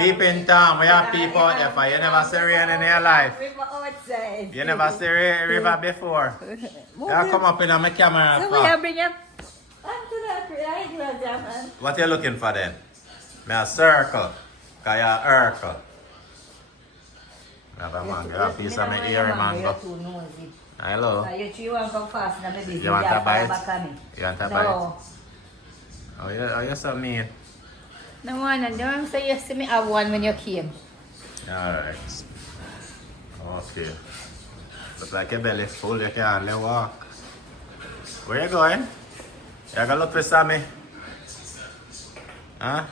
People in town, we have people out there for you never see rain in your life. River outside. You never see river before. You come up in my camera. So we for- have bring up onto that right, man. What you looking for then? Me a circle. Cause you a Urkel. Me have a mango. You have a piece of my ear mango. You're too nosy. Hello. You want to come fast now, baby. You want a bite? You want a bite? No. Oh, you so mean. No one, and don't say you see me have one when you came. Alright. Okay. Look like your belly full, you can hardly walk. Where you going? You gonna look for Sammy? Huh?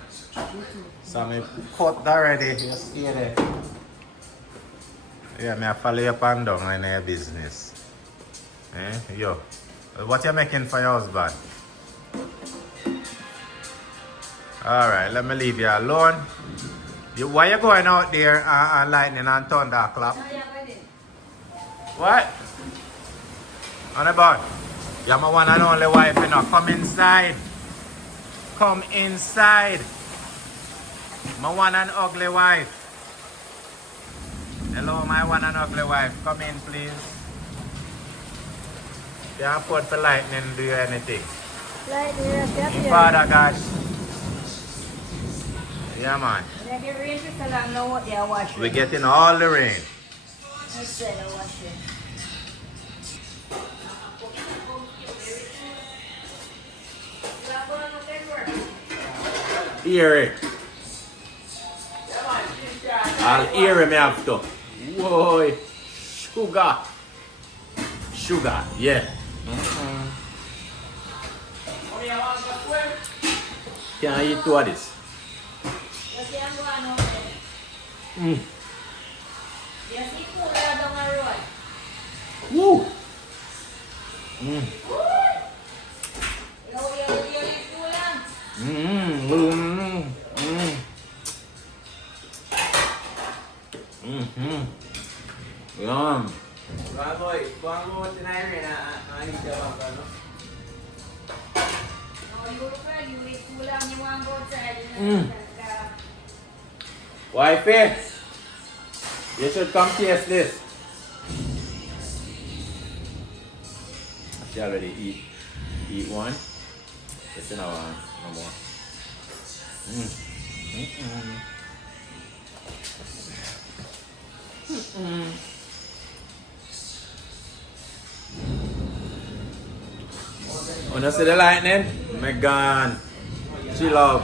Sammy cut already, you see there. Yeah, me I follow you up and down in your business. Eh? Yo. What you making for your husband? Alright, let me leave you alone. Why you going out there and lightning and thunder clap? What? On the board. You're my one and only wife, you know. Come inside. Come inside. My one and ugly wife. Hello, my one and ugly wife. Come in, please. You can't afford for lightning do you anything. Lightning, Father gosh. Yeah, man. We're getting all the rain. Hear it. I'll hear him after. Whoa. Sugar. Sugar, yeah. Can I eat two of this? Mm. Woo. Mm. Yum. Wifey, you should come taste this. She already eat one. Just another one, no more. Wanna see the lightning? My God, chill out.